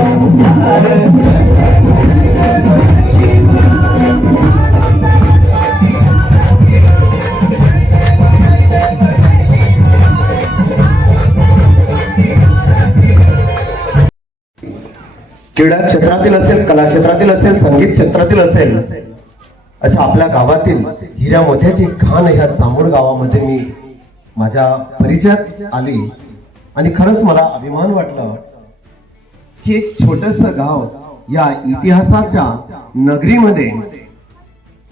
क्रीडा क्षेत्रातील असेल, कला क्षेत्रातील असेल, संगीत क्षेत्रातील असेल, अशा आपल्या गावातील हिऱ्या मोत्याची खाण ह्या जांभूळ गावामध्ये मी माझ्या परिचयात आली आणि खरंच मला अभिमान वाटला की एक छोटस गाव या इतिहासाच्या नगरीमध्ये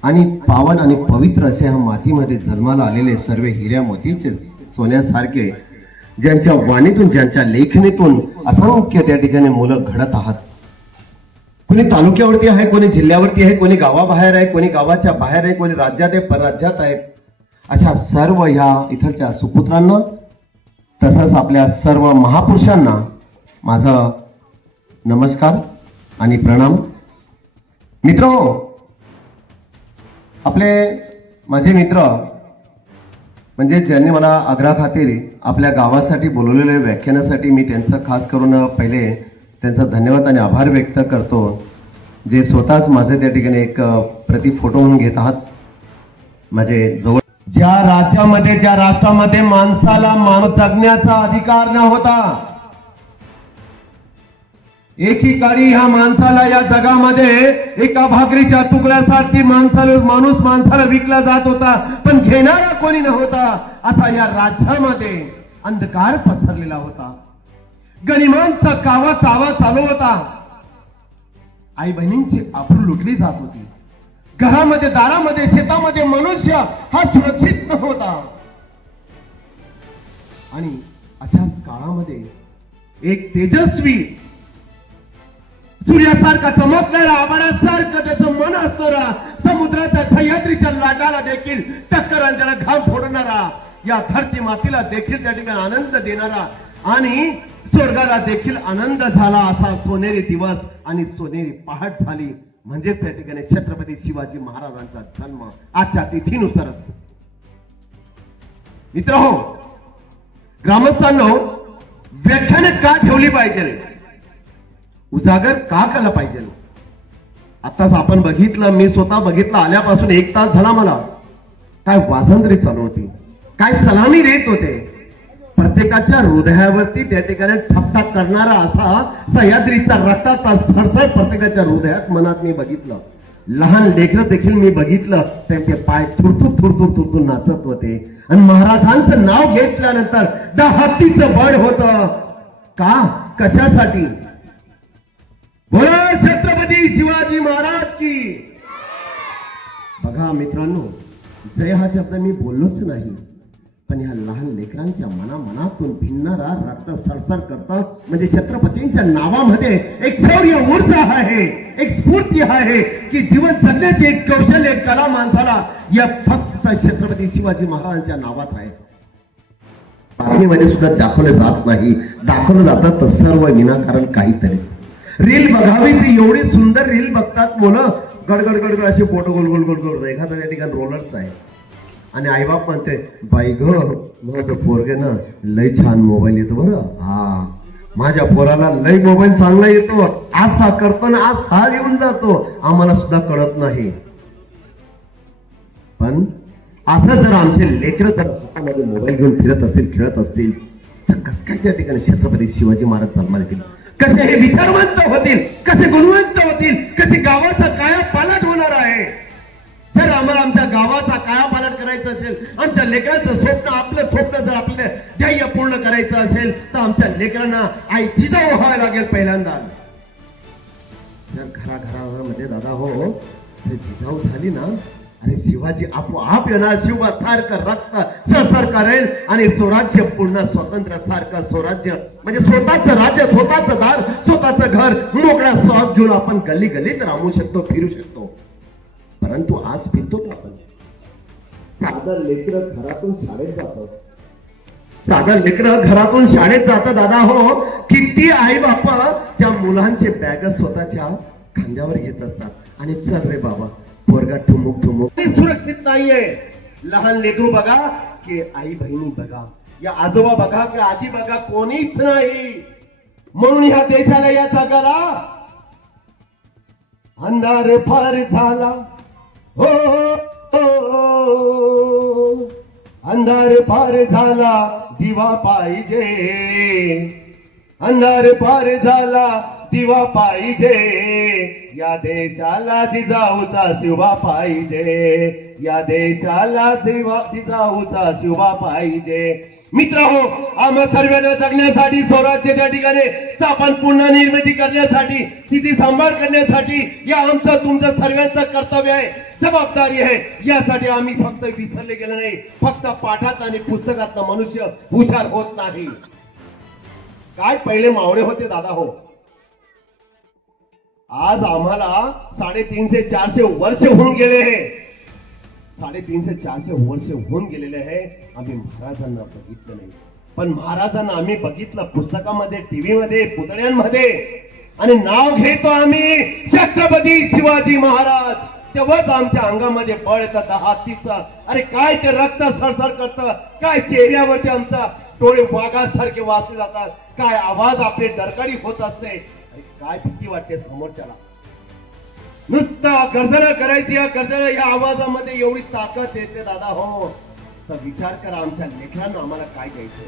आणि पावन आणि पवित्र अशा ह्या मातीमध्ये जन्माला आलेले सर्व हिऱ्या मोतीचे सोन्यासारखे ज्यांच्या वाणीतून, ज्यांच्या लेखणीतून असंख्य त्या ठिकाणी मुलं घडत आहात. कोणी तालुक्यावरती आहे, कोणी जिल्ह्यावरती आहे, कोणी गावाबाहेर आहे, कोणी गावाच्या बाहेर आहे, कोणी राज्यात आहे, परराज्यात आहे. अशा सर्व ह्या इथलच्या सुपुत्रांना तसंच आपल्या सर्व महापुरुषांना माझा नमस्कार आणि प्रणाम. मित्रांनो, आपले माझे मित्र म्हणजे ज्यांनी मला आग्रहाखातीर आपल्या गावासाठी बोलवलेल्या व्याख्यानासाठी मी त्यांचं खास करून पहिले त्यांचा धन्यवाद आणि आभार व्यक्त करतो, जे स्वतःच माझे त्या ठिकाणी एक प्रति फोटो म्हणून घेत आहात माझे जवळ. ज्या राज्यामध्ये, ज्या राष्ट्रामध्ये माणसाला माणूस जगण्याचा अधिकार न होता, एकीकडे ह्या माणसाला या जगामध्ये एका भाकरीच्या तुकड्यासाठी माणूस माणसाला विकला जात होता, पण घेणारा कोणी नव्हता. असा या राज्यामध्ये अंधकार पसरलेला होता. गनिमांचा कावा चावा चालू होता. आई बहिणींची आबरू लुटली जात होती. घरामध्ये, दारामध्ये, शेतामध्ये मनुष्य हा सुरक्षित नव्हता. आणि अशाच काळामध्ये एक तेजस्वी सूर्यासारखा चमकणारा, आभाळासारखं त्याचं मन असणारा, समुद्राच्या सह्याद्रीच्या लाटाला देखील टक्कर आणि त्याला घाम फोडणारा, या धरती मातीला देखील त्या ठिकाणी आनंद देणारा आणि स्वर्गाला देखील आनंद झाला असा सोनेरी दिवस आणि सोनेरी पहाट झाली. म्हणजे त्या ठिकाणी छत्रपती शिवाजी महाराजांचा जन्म आजच्या तिथीनुसारच. मित्रहो, ग्रामस्थांनो, व्याख्यान का ठेवली पाहिजे, उजागर का केला पाहिजे? आताच आपण बघितलं, मी स्वतः बघितलं, आल्यापासून 1 तास झाला मला. काय वाजंत्री चालू होती, काय सलामी देत होते. प्रत्येकाच्या हृदयावरती त्या ठिकाणी ठपठाप करणारा असा सह्याद्रीचा रक्ताचा सरसर प्रत्येकाच्या हृदयात, मनात मी बघितलं. लहान लेकरं देखील मी बघितलं, त्यांचे पाय थुरथुर थुरथुर थुरथुर नाचत होते. आणि महाराजांचं नाव घेतल्यानंतर हत्तीचं बळ होतं. का, कशासाठी? बोला छत्रपती शिवाजी महाराज की. बघा मित्रांनो, जय हा शब्द मी बोललोच नाही, पण ह्या लहान लेकरांच्या मनातून भिन्नारा रक्त सरसर करतं. म्हणजे छत्रपतींच्या नावामध्ये एक शौर्य ऊर्जा आहे, एक स्फूर्ती आहे की जीवन जगण्याचे एक कौशल्य, एक कला माणसाला या फक्त छत्रपती शिवाजी महाराजांच्या नावात आहे. बातमीमध्ये सुद्धा दाखवलं जात नाही, दाखवलं जातं तर सर्व विनाकारण काहीतरी. रील बघावी ती एवढी सुंदर रील बघतात मुलं, गडगड गडगड असे फोटो गोल गोल गोल गोल, एखादा त्या ठिकाणी रोलर्स आहे. आणि आईबाप म्हणते, बाई ग, माझं पोरगे ना लय छान मोबाईल येतो बरं. हा, माझ्या पोराला लय मोबाईल चांगला येतो, असा करतो ना असा येऊन जातो, आम्हाला सुद्धा कळत नाही. पण असं जर आमचे लेकरं जर हातामध्ये मोबाईल घेऊन फिरत असतील, खेळत असतील, तर कसं काय त्या ठिकाणी छत्रपती शिवाजी महाराज जन्माला येतील? कसे हे विचारवंत होतील, कसे गुणवंत होतील, कसे गावाचा काया पालट होणार आहे. जर आम्हाला आमच्या गावाचा काया पालट करायचं असेल, आमच्या लेकरांचं स्वप्न, आपलं स्वप्न जर आपलं ध्येय पूर्ण करायचं असेल, तर आमच्या लेकरांना आई जिजाऊ व्हावं लागेल पहिल्यांदा. जर घराघरामध्ये दादा हो जिजाऊ झाली ना, अरे शिवाजी आपोआप येणार, शिवा सारखं रक्त सरसर करेल आणि स्वराज्य पूर्ण स्वातंत्र्य सारखं स्वराज्य, म्हणजे स्वतःचं राज्य, स्वतःचं दार, स्वतःचं घर, मोकळा श्वास घेऊन आपण गल्ली गल्लीत राहू शकतो, फिरू शकतो. परंतु आज फिरतो आपण, साधं लेकरं घरातून शाळेत जातं, साधं लेकरं घरातून शाळेत जातं दादा हो. किती आई बापा त्या मुलांचे बॅग स्वतःच्या खांद्यावर घेत असतात आणि चल रे बाबा, पोरगा ठुमुक ठुमुक सुरक्षित नाहीये. लहान लेकरू बघा की आई बहिणी बघा, या आजोबा बघा की आजी बघा, कोणीच नाही. म्हणून ह्या देशाला याचा करा अंधार फार झाला हो, अंधार फार झाला दिवा पाहिजे, अंधार फार झाला दिवा पाहिजे, या देशाला जिजाऊचा शिवा पाहिजे, या देशाला जिजाऊचा शिवा पाहिजे. मित्र हो, आम्हा सर्वांना जगण्यासाठी स्वराज्य त्या ठिकाणी स्थापन पुन्हा निर्मिती करण्यासाठी तिची सांभाळ करण्यासाठी या आमचं तुमचं सर्वांचं कर्तव्य आहे, जबाबदारी आहे. यासाठी आम्ही फक्त विसरले गेलो नाही, फक्त पाठात आणि पुस्तकात मनुष्य हुशार होत नाही. काय पहिले मावळे होते दादा हो, आज आम्हाला 350-400 वर्ष होऊन गेले आहे, 350-400 वर्ष होऊन गेलेले आहे. आम्ही महाराजांना बघितलं नाही, पण महाराजांना आम्ही बघितलं पुस्तकामध्ये, टीव्ही मध्ये, पुतळ्यांमध्ये, आणि नाव घेतो आम्ही छत्रपती शिवाजी महाराज, तेव्हाच आमच्या अंगामध्ये बळ येतं हातीचं. अरे काय ते रक्त सरसर करतं, काय चेहऱ्यावरचे आमचा डोळे वाघासारखे वाचले जातात, काय आवाज आपले डरकाळी होत असते, काय भीती वाटते समोरच्याला. नुसता गर्जना करायची, या गर्जना या आवाजामध्ये एवढी ताकद येते दादा हो. तर विचार करा आमच्या लेकरांना आम्हाला काय द्यायचं.